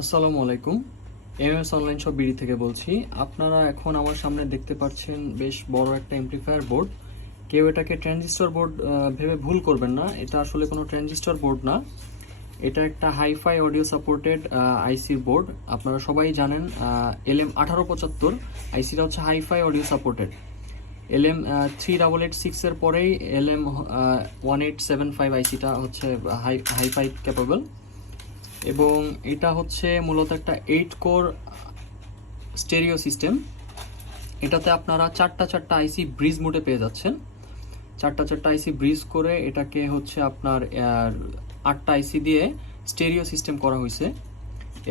আসসালামু আলাইকুম। MS online shop BD থেকে বলছি। আপনারা এখন আমার সামনে দেখতে পাচ্ছেন বেশ বড় একটা এমপ্লিফায়ার বোর্ড। কেউ এটাকে ট্রানজিস্টর বোর্ড ভেবে ভুল করবেন না, এটা আসলে কোনো ট্রানজিস্টর বোর্ড না। এটা একটা হাইফাই অডিও সাপোর্টেড আইসির বোর্ড। আপনারা সবাই জানেন LM1875 আইসিটা হচ্ছে হাইফাই অডিও সাপোর্টেড। LM3886 এর পরেই LM1875 আইসিটা হচ্ছে হাইফাই ক্যাপেবল, এবং এটা হচ্ছে মূলত একটা 8 কোর স্টেরিও সিস্টেম। এটাতে আপনারা চারটা আইসি ব্রিজ মোডে পেয়ে যাচ্ছেন। চারটা আইসি ব্রিজ করে এটাকে হচ্ছে আপনার 8টা আইসি দিয়ে স্টেরিও সিস্টেম করা হয়েছে,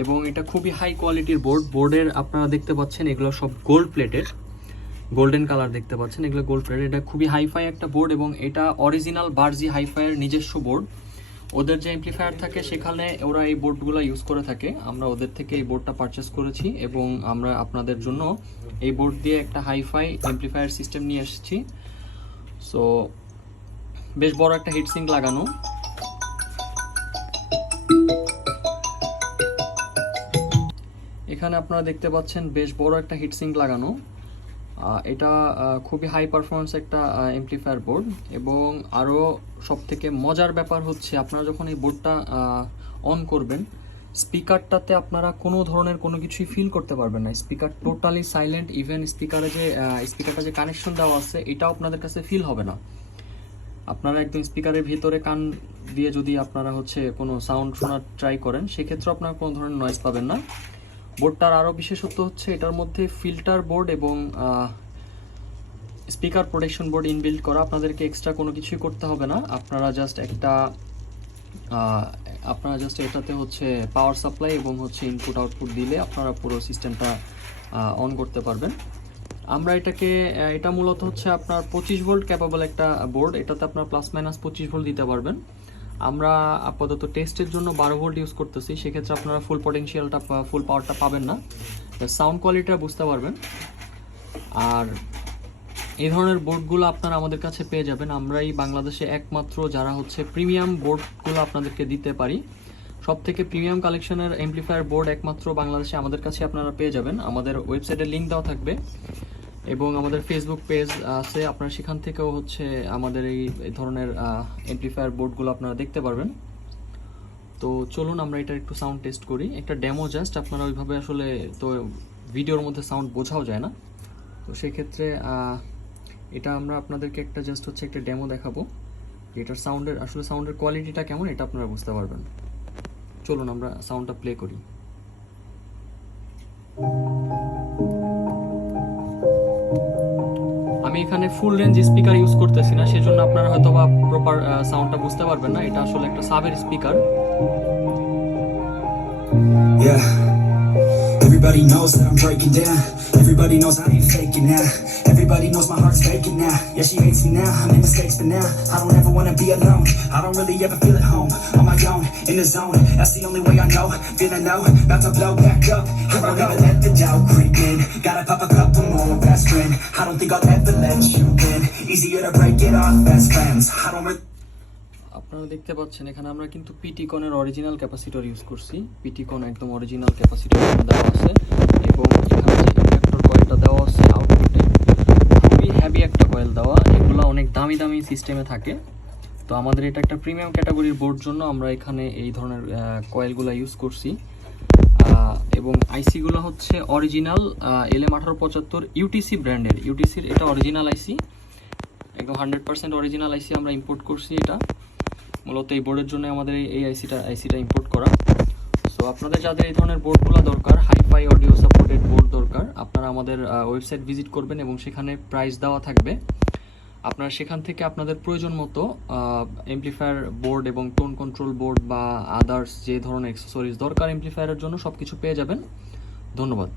এবং এটা খুবই হাই কোয়ালিটির বোর্ডের আপনারা দেখতে পাচ্ছেন এগুলো সব গোল্ড প্লেটেড, গোল্ডেন কালার দেখতে পাচ্ছেন, এগুলো গোল্ড প্লেটেড। এটা খুবই হাইফাই একটা বোর্ড, এবং এটা অরিজিনাল বার্জি হাইফাইয়ের নিজস্ব বোর্ড। ওদের যে এমপ্লিফায়ার থাকে সেখানে ওরা এই বোর্ডগুলো ইউজ করে থাকে। আমরা ওদের থেকে এই বোর্ডটা পারচেস করেছি, এবং আমরা আপনাদের জন্য এই বোর্ড দিয়ে একটা হাইফাই এমপ্লিফায়ার সিস্টেম নিয়ে এসেছি। সো বেশ বড় একটা হিটসিঙ্ক লাগানো। এখানে আপনারা দেখতে পাচ্ছেন বেশ বড় একটা হিটসিঙ্ক লাগানো। এটা খুবই হাই পারফরমেন্স একটা এমপ্লিফায়ার বোর্ড, এবং আরও সবথেকে মজার ব্যাপার হচ্ছে আপনারা যখন এই বোর্ডটা অন করবেন, স্পিকারটাতে আপনারা কোনো ধরনের কোনো কিছুই ফিল করতে পারবেন না। স্পিকার টোটালি সাইলেন্ট, ইভেন স্পিকারটা যে কানেকশন দেওয়া আছে এটাও আপনাদের কাছে ফিল হবে না। আপনারা একদম স্পিকারের ভিতরে কান দিয়ে যদি আপনারা হচ্ছে কোনো সাউন্ড শোনার ট্রাই করেন, সেক্ষেত্রে আপনারা কোনো ধরনের নয়েজ পাবেন না। বোর্ডটার আরও বিশেষত্ব হচ্ছে এটার মধ্যে ফিল্টার বোর্ড এবং স্পিকার প্রোটেকশন বোর্ড ইনবিল্ট করা। আপনাদেরকে এক্সট্রা কোনো কিছুই করতে হবে না। আপনারা জাস্ট এটাতে হচ্ছে পাওয়ার সাপ্লাই এবং হচ্ছে ইনপুট আউটপুট দিলে আপনারা পুরো সিস্টেমটা অন করতে পারবেন। এটা মূলত হচ্ছে আপনার 25 ভোল্ট ক্যাপাবল একটা বোর্ড। এটাতে আপনার প্লাস মাইনাস 25 ভোল্ট দিতে পারবেন। আমরা আপাতত টেস্টের জন্য 12 ভোল্ট ইউজ করতেছি, সেক্ষেত্রে আপনারা ফুল পটেনশিয়ালটা ফুল পাওয়ারটা পাবেন না, সাউন্ড কোয়ালিটিটা বুঝতে পারবেন। আর এই ধরনের বোর্ডগুলো আপনারা আমাদের কাছে পেয়ে যাবেন। আমরাই বাংলাদেশে একমাত্র যারা হচ্ছে প্রিমিয়াম বোর্ডগুলো আপনাদেরকে দিতে পারি। সব থেকে প্রিমিয়াম কালেকশনের এমপ্লিফায়ার বোর্ড একমাত্র বাংলাদেশে আমাদের কাছে আপনারা পেয়ে যাবেন। আমাদের ওয়েবসাইটের লিঙ্ক দেওয়া থাকবে, এবং আমাদের ফেসবুক পেজ আছে, আপনারা সেখান থেকেও হচ্ছে আমাদের এই ধরনের এমপ্লিফায়ার বোর্ডগুলো আপনারা দেখতে পারবেন। তো চলুন আমরা এটার একটু সাউন্ড টেস্ট করি, একটা ডেমো জাস্ট। আপনারা ওইভাবে আসলে তো ভিডিওর মধ্যে সাউন্ড বোঝাও যায় না, তো সেক্ষেত্রে এটা আমরা আপনাদেরকে একটা জাস্ট হচ্ছে একটা ডেমো দেখাবো, এটার সাউন্ডের কোয়ালিটিটা কেমন এটা আপনারা বুঝতে পারবেন। চলুন আমরা সাউন্ডটা প্লে করি। আমি এখানে ফুল রেঞ্জ স্পিকার ইউজ করতেছি না, সেজন্য আপনারা হয়তো বা প্রপার সাউন্ডটা বুঝতে পারবেন না। এটা আসলে একটা সাবের speaker. Everybody knows that I'm breaking down. Everybody knows I ain't faking now. Everybody knows my heart's faking now. Yeah, she hates me now. I made mistakes, but now I don't ever wanna be alone. I don't really ever feel at home. On my own, in the zone. That's the only way I know. Feeling low, about to blow back up. Here I go. Let the doubt creep in. Gotta pop a couple more aspirin. I don't think I'll ever let you in. Easier to break it off best friends. I don't really. আপনারা দেখতে পাচ্ছেন এখানে আমরা কিন্তু পিটিকনের original capacitor use করছি। পিটিকন একদম original capacitor দেওয়া আছে, এবং এখানে যে ইন্ডাক্টর কয়েলটা দেওয়া আছে আউটপুটে, খুবই হেভি একটা কয়েল দেওয়া। এগুলো অনেক দামি সিস্টেমে থাকে। তো আমাদের এটা একটা প্রিমিয়াম ক্যাটাগরির বোর্ড জন্য আমরা এখানে এই ধরনের কয়েলগুলো ইউজ করছি। এবং আইসিগুলো হচ্ছে অরিজিনাল LM1875 ইউটিসি ব্র্যান্ডের। ইউটিসির এটা অরিজিনাল আইসি, একদম 100% অরিজিনাল আইসি আমরা ইম্পোর্ট করছি। এটা মূলত এই বোর্ডের জন্য আমাদের এই আইসিটা ইম্পোর্ট করা। সো আপনাদের যাদের এই ধরনের বোর্ডগুলো দরকার, হাইফাই অডিও সাপোর্টেড বোর্ড দরকার, আপনারা আমাদের ওয়েবসাইট ভিজিট করবেন, এবং সেখানে প্রাইস দেওয়া থাকবে। আপনারা সেখান থেকে আপনাদের প্রয়োজন মতো এমপ্লিফায়ার বোর্ড এবং টোন কন্ট্রোল বোর্ড বা আদার্স যে ধরনের অ্যাক্সেসরিজ দরকার এমপ্লিফায়ারের জন্য সব কিছু পেয়ে যাবেন। ধন্যবাদ।